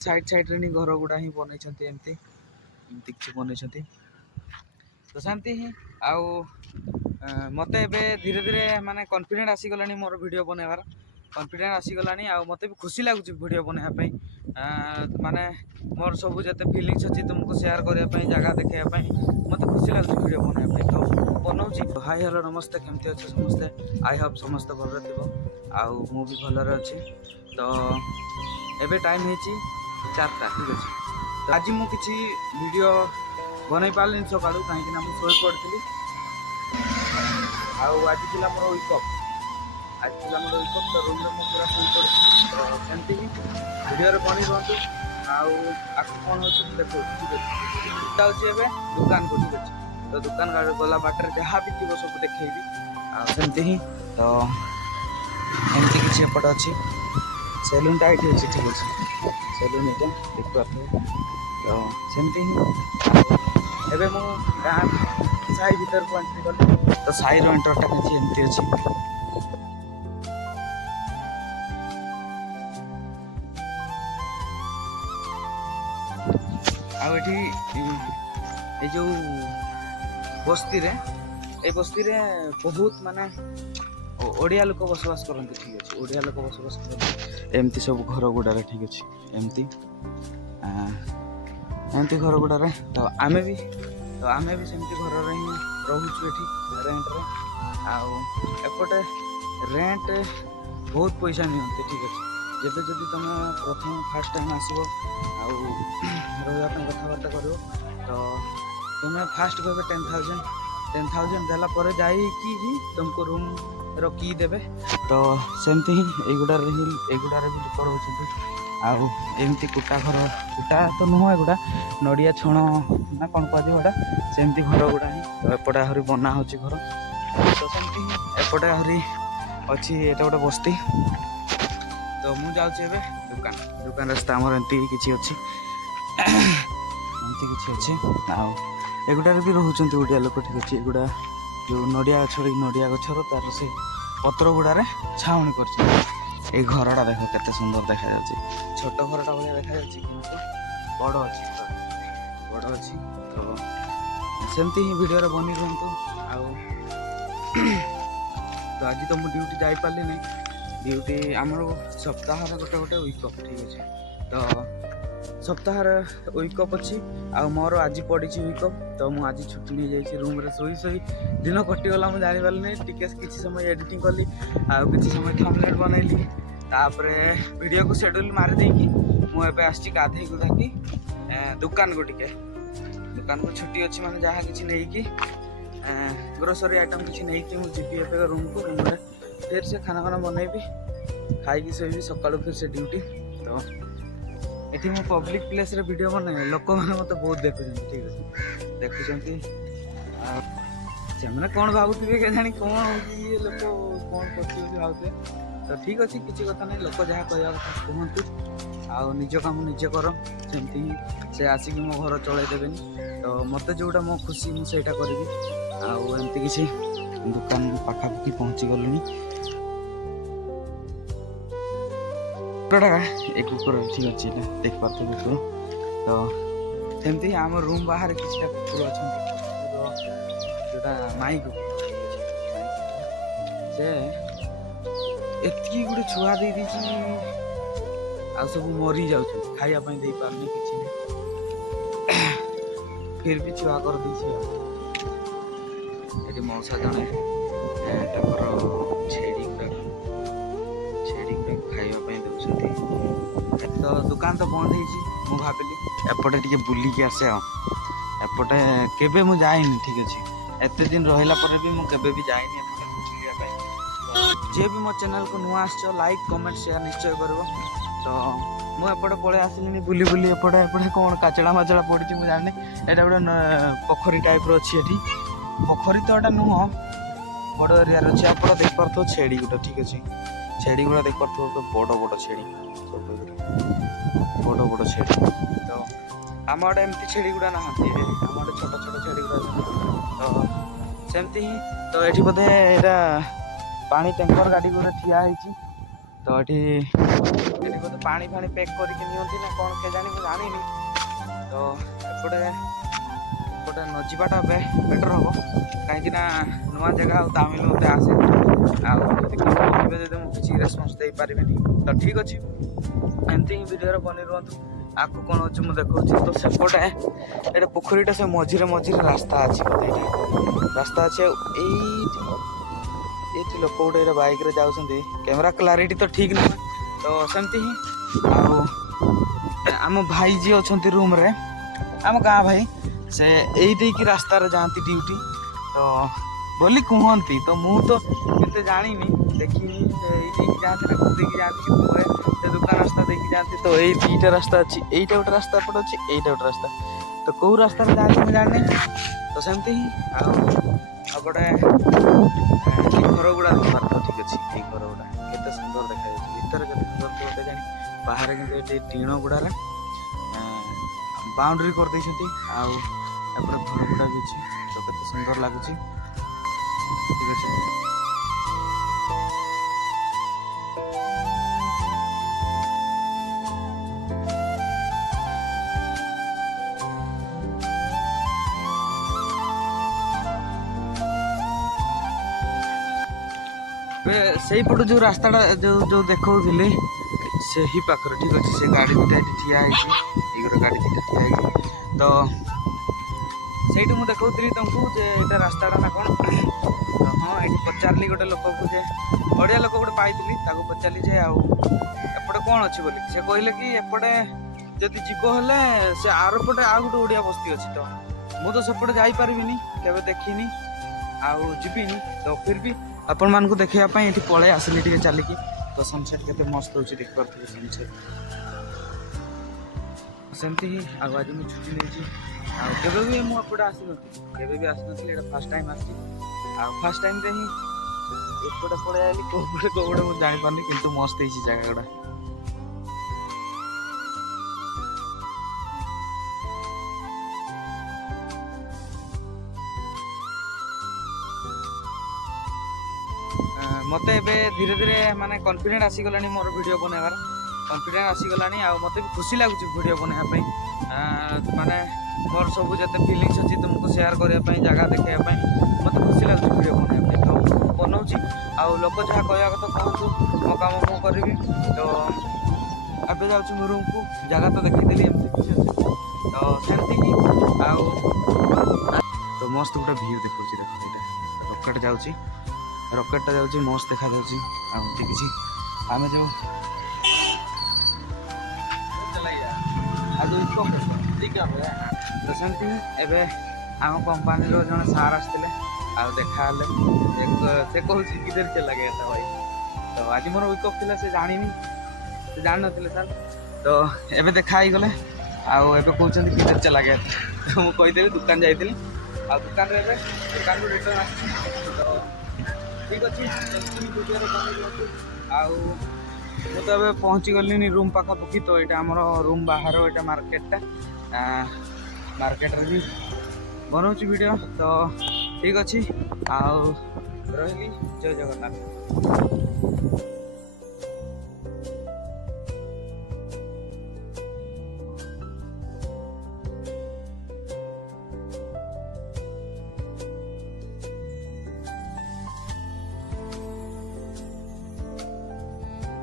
Side side रे घर गुड़ा ही बन एमती किसी बन तो सेमती ही आउ मत धीरे धीरे माने कॉन्फिडेंट आसीगला मोर वीडियो बनवार कॉन्फिडेंट आसीगला आउ मत भी खुशी लगुच वीडियो बनवाई माने मोर सब जिते फिलिंग्स अच्छी तुमको शेयर करने जगह देखापी मत खुशी लगुच वीडियो बनवाई तो बनाऊँगी। हाय हेलो नमस्ते केमती अच्छे समस्ते आई होप समस्त भल थी आउ मु भी भलरे अच्छी तो एबे टाइम है 4टा ठीक अच्छे तो आज मु किसी वीडियो बनई पारे सका कहीं मुझे पड़ी आज थी मोर विकअप आज थी मोर विकअप तो रूम में पूरा शोई पड़ी तो सेमती ही वीडियो बनी रुहतु आगे कौन हो देखो ठीक अच्छे जाऊँगी दुकान को ठीक अच्छे तो दुकान गला बाटर जहाँ भी थी सब देखी सेमती ही तो एमती किसी एपट अच्छी सेलूनटा ये अच्छे ठीक अच्छे सेलून ये देख पारे तो सेमती ही एबे मु गाँ साई भीतर को एंट्री कली तो साई एंटरटा किसी एमती अच्छी आठी जो बस्ती रे बहुत माने ओडिया लोक बसवास करते ठीक अच्छे ओडिया लोक बसवास करते एमती सब घर गुड़ारे ठीक अच्छे एमती एमती घर गुड़ारे तो आमे भी सेमती घर ही रोचु ये रेंट रे आपटे रेंट बहुत पैसा नियंते ठीक अच्छे जब जब तुम प्रथम फास्ट टाइम आसो रही कथबार्ता कर तो तुम्हें फास्ट कहे 10,000 देला पर जाइकी तुमको रूम की देवे तो सेमती ही एगुड़ारे भी लोक रोचे आमती कुटा घर कुटा तो नुह एगुड़ा नड़िया छण ना कौन कह सेमती घर गुड़ा ही तो एपटे आहरी बना हो घर तो सेमती ही एपटे आहरी अच्छी एटा गोटे बस्ती तो मुझे जाऊँगी दुकान रास्ता आमर एमती किसी अच्छी एमती किसी अच्छे एगुड़ारे भी रोचे ओडिया लोक ठीक अच्छे एगुड़ा जो नड़िया गछर तार से पत्र गुड़ारे छाउनी कर घरटा देख के सुंदर देखा जाए छोट घरटा भाया देखा जाए बड़ अच्छी तो सेमती ही वीडियो बनी रुहतु तो आज तो मुझे ड्यूटी जापारे नहीं ड्यूटी आमर सप्ताह गोटे गोटे विकअप ठीक अच्छे तो सप्ताह विकअप अच्छी मोर आज पड़ी विकअप तो मुझे आज छुट्टी नहीं जाइए रूम रे सोई दिन कटिगला मुझे जापारे नहीं टिके किसी समय एडिटिंग कली किसी समय थंबनेल बनैली तापरे वीडियो को शेड्यूल मारी देकी मुझे आसी गाधे गुधाकी दुकान को टिके दुकान को छुट्टी अच्छी माने जहाँ किसी नहीं कि ग्रोसरी आइटम किसी नहीं कि मुझे जीपी एपे रूम को रूम रे फिर से खाना बनैबी खाई सोई सका फिर से ड्यूटी तो ये मो पब्लिक प्लेस रे वीडियो बनाए लोक मैंने मत बहुत देखुं ठीक अच्छे देखुं से कौन भावुवे के जानी कौन हो लोक कौन कर भावुए तो ठीक अच्छे किसी कथा नहीं लोक जहाँ कह कहतु आउ निज काम निजे कर सेमती ही से आसिक मो घर चलदेवे तो मत जोटा मो खुशी मुझे करी आमती किसी दुकान पाखापाखि पहुँची गलुनी एक कुकुर ठीक अच्छे देख पाते कुकुर तो सेमती आम रूम बाहर किसी कुकुर अच्छा जोटा माई कुकुर से एतकी गोटे छुआ दे दी आ सब मरी जा खायापी दे पारनी कि फिर भी छुआ कर दी ये मौसा जड़े छेड़ी खावाई दे तो दुकान तो बंद हो भाविली एपटे टे बुलिकी आसे एपटे केबे मु जाइनी ठीक अच्छे एत दिन रहा भी मुझे भी जाइनी जे भी मो चैनल को नुआ आस लाइक कमेंट शेयर निश्चय कर तो मुझे पड़े आसली बुली बुली एपटे कौन काचड़ा माचड़ा पड़ी मुझे जानी यहाँ गोटे पोखरी टाइप अच्छी पोखरी तो यहाँ नुह बड़ एरिया अच्छे आप देख पार्थ छेड़ी गोटे ठीक अच्छे छेड़ी गुड़ा देख पार्थ तो बड़ छेड़ी बड़ छेड़ी तो आम आड़े एमती छेड़ी गुड़ा ना आम आड़े छोट छोट छेड़ी गुड़ा तो सेमती ही तो ये बोधे यहाँ पानी टैंकर गाड़ी गोटे ठिया होती ତ ଏଠି ବୋଧେ ପାଣି ଫାଣି ପ୍ୟାକ୍ କରିକି ନିଅନ୍ତି ନା କ'ଣ କେଜାଣି ମୁଁ ଜାଣିନି। ତ ଏପଟେ ନ ଯିବାଟା ବେଟର୍ ହେବ, କାହିଁକିନା ନୂଆ ଜାଗା ଆଉ ତାମିଲ ମୋତେ ଆସେନି, ଆଉ ଯଦି ମୁଁ କିଛି ରେସ୍ପନ୍ସ ଦେଇପାରିବିନି। ତ ଠିକ୍ ଅଛି, ଏମିତି ହିଁ ଭିଡ଼ିଓରେ ବନେଇ ରୁହନ୍ତୁ। ଆଗକୁ କ'ଣ ଅଛି ମୁଁ ଦେଖାଉଛି। ତ ସେପଟେ ଏଇଟା ପୋଖରୀଟା, ସେ ମଝିରେ ରାସ୍ତା ଅଛି, ରାସ୍ତା ଅଛି। ଆଉ ଏଇଠି ଲୋକ ଗୋଟେ ଏଇଟା ବାଇକ୍ରେ ଯାଉଛନ୍ତି। କ୍ୟାମେରା କ୍ଲାରିଟି ତ ଠିକ୍ ନୁହେଁ, ତ ସେମିତି ହିଁ। ଆଉ ଆମ ଭାଇ ଯିଏ ଅଛନ୍ତି ରୁମ୍ରେ, ଆମ ଗାଁ ଭାଇ, ସେ ଏଇ ଦେଇକି ରାସ୍ତାରେ ଯାଆନ୍ତି ଡ୍ୟୁଟି ତ ବୋଲି କୁହନ୍ତି। ତ ମୁଁ ତ ଏତେ ଜାଣିନି, ଦେଖିନି ସେ ଏଇ ଦେଇକି ଯାଆନ୍ତି ନା କୋଉ ଦେଇକି ଯାଆନ୍ତି, କିନ୍ତୁ ଘରେ ସେ ଦୋକାନ ରାସ୍ତା ଦେଇକି ଯାଆନ୍ତି। ତ ଏଇ ଦୁଇଟା ରାସ୍ତା ଅଛି, ଏଇଟା ଗୋଟେ ରାସ୍ତା ଏପଟେ ଅଛି, ଏଇଟା ଗୋଟେ ରାସ୍ତା। ତ କେଉଁ ରାସ୍ତାରେ ଯାଆନ୍ତି ମୁଁ ଜାଣିନି। ତ ସେମିତି ହିଁ। ଆଉ ଗୋଟେ ଘର ଗୁଡ଼ା ଦେଖିବାର ତ ଠିକ୍ ଅଛି। ଏଇ ଘର ଗୁଡ଼ା କେତେ ସୁନ୍ଦର ଦେଖାଯାଉଛି, ଭିତରେ କେତେ ସୁନ୍ଦର ଥିବ କେଜାଣି। ବାହାରେ କିନ୍ତୁ ଏଠି ଟିଣ ଗୁଡ଼ାରେ ବାଉଣ୍ଡ୍ରି କରିଦେଇଛନ୍ତି। ଆଉ ତାପରେ ଘର ଗୁଡ଼ା ବି ଅଛି, ତ କେତେ ସୁନ୍ଦର ଲାଗୁଛି। ଠିକ୍ ଅଛି। ସେଇପଟୁ ଯେଉଁ ରାସ୍ତାଟା ଯେଉଁ ଦେଖାଉଥିଲି ସେହି ପାଖରେ, ଠିକ୍ ଅଛି। ସେ ଗାଡ଼ି ଦୁଇଟା ଏଠି ଠିଆ ହେଇଛି, ଏଇ ଗୋଟେ ଗାଡ଼ି ଦୁଇଟା ଠିଆ ହେଇଛି। ତ ସେଇଠି ମୁଁ ଦେଖାଉଥିଲି ତୁମକୁ ଯେ ଏଇଟା ରାସ୍ତାଟା ନା କ'ଣ। ତ ହଁ, ଏଠି ପଚାରିଲି ଗୋଟେ ଲୋକକୁ, ଯେ ଓଡ଼ିଆ ଲୋକ ଗୋଟେ ପାଇଥିଲି, ତାକୁ ପଚାରିଲି ଯେ ଆଉ ଏପଟେ କ'ଣ ଅଛି ବୋଲି। ସେ କହିଲେ କି ଏପଟେ ଯଦି ଯିବ ହେଲେ ସେ ଆରପଟେ ଆଉ ଗୋଟେ ଓଡ଼ିଆ ବସ୍ତି ଅଛି। ତ ମୁଁ ତ ସେପଟେ ଯାଇପାରିବିନି, କେବେ ଦେଖିନି, ଆଉ ଯିବିନି। ତ ଫିର୍ ବି ଆପଣମାନଙ୍କୁ ଦେଖିବା ପାଇଁ ଏଠି ପଳେଇ ଆସିଲି ଟିକେ ଚାଲିକି। ତ ସନସେଟ୍ କେତେ ମସ୍ତ ହେଉଛି ଦେଖିପାରୁଥିବେ ସନସେଟ୍। ସେମିତି ହିଁ। ଆଉ ଆଜି ମୁଁ ଛୁଟି ନେଇଛି, ଆଉ କେବେ ବି ମୁଁ ଏପଟେ ଆସିନଥିଲି, ଏଇଟା ଫାର୍ଷ୍ଟ ଟାଇମ୍ ଆସିଛି। ଆଉ ଫାର୍ଷ୍ଟ ଟାଇମ୍ରେ ହିଁ ଏପଟେ ପଳେଇ ଆସିଲି, କୋଉପଟେ ମୁଁ ଜାଣିପାରୁନି, କିନ୍ତୁ ମସ୍ତ ହେଇଛି ଜାଗା ଗୁଡ଼ା। ମୋତେ ଏବେ ଧୀରେ ଧୀରେ ମାନେ କନଫିଡେଣ୍ଟ ଆସିଗଲାଣି, ମୋର ଭିଡ଼ିଓ ବନେଇବାର କନଫିଡେଣ୍ଟ ଆସିଗଲାଣି। ଆଉ ମୋତେ ବି ଖୁସି ଲାଗୁଛି ଭିଡ଼ିଓ ବନେଇବା ପାଇଁ। ମାନେ ମୋର ସବୁ ଯେତେ ଫିଲିଙ୍ଗସ୍ ଅଛି ତୁମକୁ ସେୟାର କରିବା ପାଇଁ, ଜାଗା ଦେଖାଇବା ପାଇଁ ମୋତେ ଖୁସି ଲାଗୁଛି ଭିଡ଼ିଓ ବନେଇବା ପାଇଁ। ତ ମୁଁ ବନାଉଛି, ଆଉ ଲୋକ ଯାହା କହିବା କଥା କୁହନ୍ତୁ, ମୋ କାମ ମୁଁ କରିବି। ତ ଏବେ ଯାଉଛି ମୋ ରୁମ୍କୁ, ଜାଗା ତ ଦେଖେଇଦେଲି ଏମିତି କିଛି ଅଛି। ତ ସେମିତି ହିଁ। ଆଉ ତ ମସ୍ତ ଗୋଟେ ଭିଉ ଦେଖାଉଛି, ଦେଖ ଏଇଟା ରକେଟ୍ ଯାଉଛି, ରକେଟ୍ଟା ଯାଉଛି, ମସ୍ତ ଦେଖାଯାଉଛି। ଆଉ ଦେଖିଛି ଆମେ ଯେଉଁ ତ ସେମିତି ଏବେ ଆମ କମ୍ପାନୀର ଜଣେ ସାର୍ ଆସିଥିଲେ, ଆଉ ଦେଖା ହେଲେ। ସେ କହୁଛି କିଧର ଚଲା ଗୟା ଥା ଭାଇ। ତ ଆଜି ମୋର ୱିକ୍ ଥିଲା, ସେ ଜାଣିନଥିଲେ ସାର୍। ତ ଏବେ ଦେଖା ହେଇଗଲେ, ଆଉ ଏବେ କହୁଛନ୍ତି କିଧର ଚଲା ଗୟା ଥା। ତ ମୁଁ କହିଦେବି ଦୋକାନ ଯାଇଥିଲି, ଆଉ ଦୋକାନରୁ ରିଟର୍ନ ଆସିଛି। ତ ଠିକ୍ ଅଛି, ଆଉ ମୁଁ ତ ଏବେ ପହଞ୍ଚି ଗଲିଣି ରୁମ୍ ପାଖାପାଖି। ତ ଏଇଟା ଆମର ରୁମ୍ ବାହାର, ଏଇଟା ମାର୍କେଟଟା। ମାର୍କେଟରେ ବି ବନାଉଛି ଭିଡ଼ିଓ। ତ ଠିକ୍ ଅଛି, ଆଉ ରହିଲି। ଜୟ ଜଗନ୍ନାଥ।